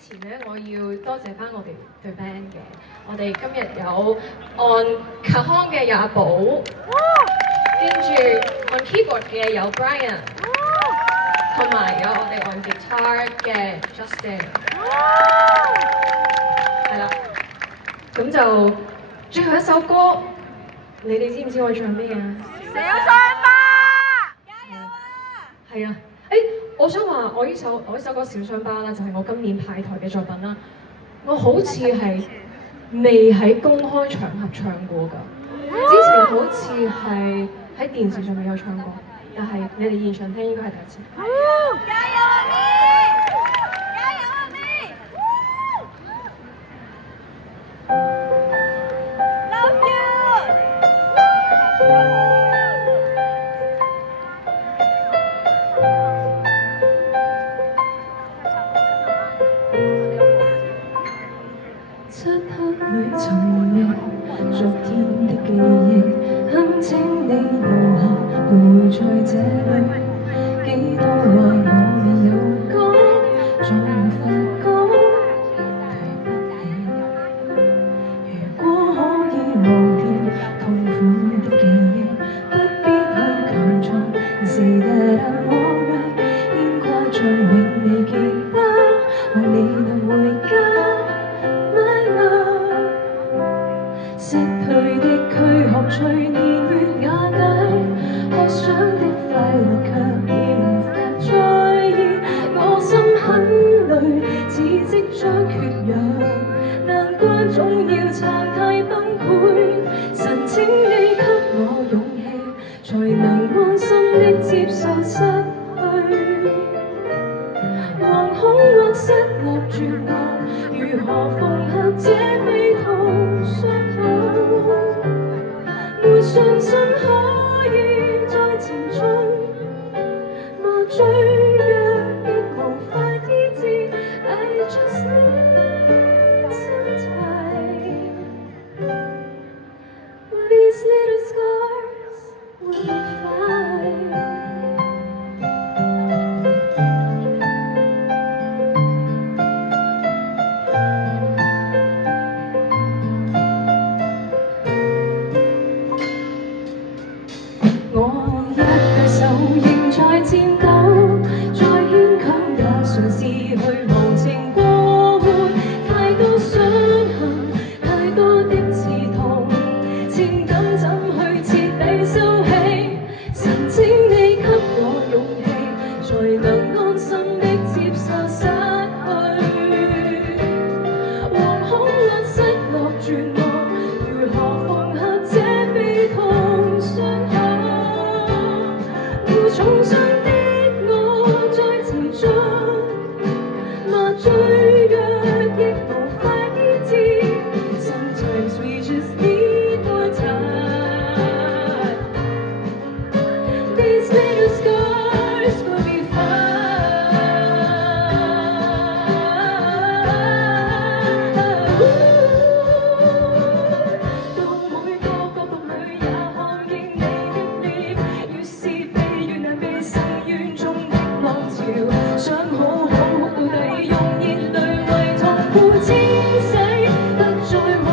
前咧，我要多謝翻我哋隊 band 嘅。我哋今日有按 cajon 嘅也寶，跟住按 keyboard 嘅有 Brian， 同埋有我哋按 guitar 嘅 Justin。係啦，咁就最後一首歌，你哋知唔知我唱咩啊？小雙巴，加油啊！係啊，我想話我呢首歌《小雙巴》啦，就係我今年派台嘅作品啦。我好似係未喺公開場合唱過㗎，之前好似係喺電視上面有唱過，但係你哋現場聽應該係第一次。加油啊咪！加油啊咪！Love you！漆黑裏尋覓昨天的記憶，哼清你留下徘徊在這裏，幾多話我未有講，再沒法講，對不起。如果可以忘掉痛苦的記憶，不必去強壯，say that I'm alright，牽掛像永未記得，為你能回家。失去的軀殼隨年月瓦解，渴想的快樂卻已無法再現。我心很累，似即將缺氧，難關總要撐太崩潰。神請你給我勇氣，才能安心的接受失去。惶恐或失落絕望，如何縫合這悲痛傷口？沒信心可以再前進，麻醉藥亦無法醫治。I just need some time. These little scars will be fine.我一對手仍在顫抖，再牽強也嘗試去忘情過活，太多傷痕，太多的刺痛，情感怎去徹底收起？神請你給我勇氣，才能安心的接受失去。惶恐或失落絕望，如何縫合這悲痛傷口？重傷的我再前進，麻醉藥亦無法醫治。Sometimes we just need more time. These little scars will be fine. 到每個角落裏也看見你的臉，越是被越難被深淵中的浪潮，想好好哭到底，用熱淚為痛苦清洗，不再為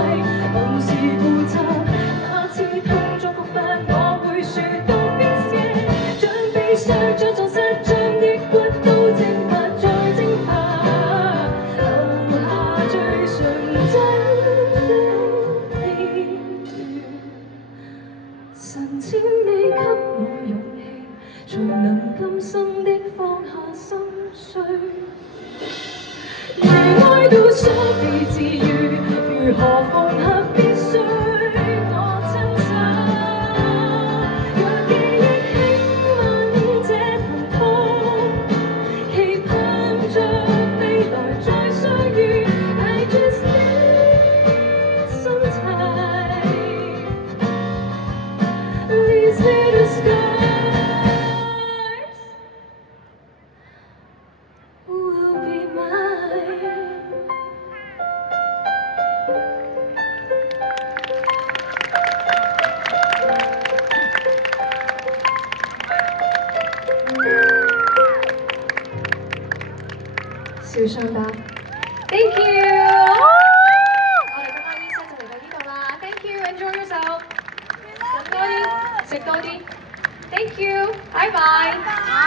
往事固執。那次痛作復發，我會說 Don't be scared， 將悲傷、將喪失、將抑鬱都蒸發再蒸發，留下最純真的片段。神請你給我勇氣，才能甘心的放下心碎。如愛到想被治癒，如何縫合必須我親手。讓記憶輕吻這疼痛，期盼着未來再相遇。I just need some time. These little scars will be mine. 小雙巴。Thank you。我哋今晚醫生就嚟到呢度啦，Thank you，enjoy yourself。飲多啲，食多啲，Thank you，拜拜。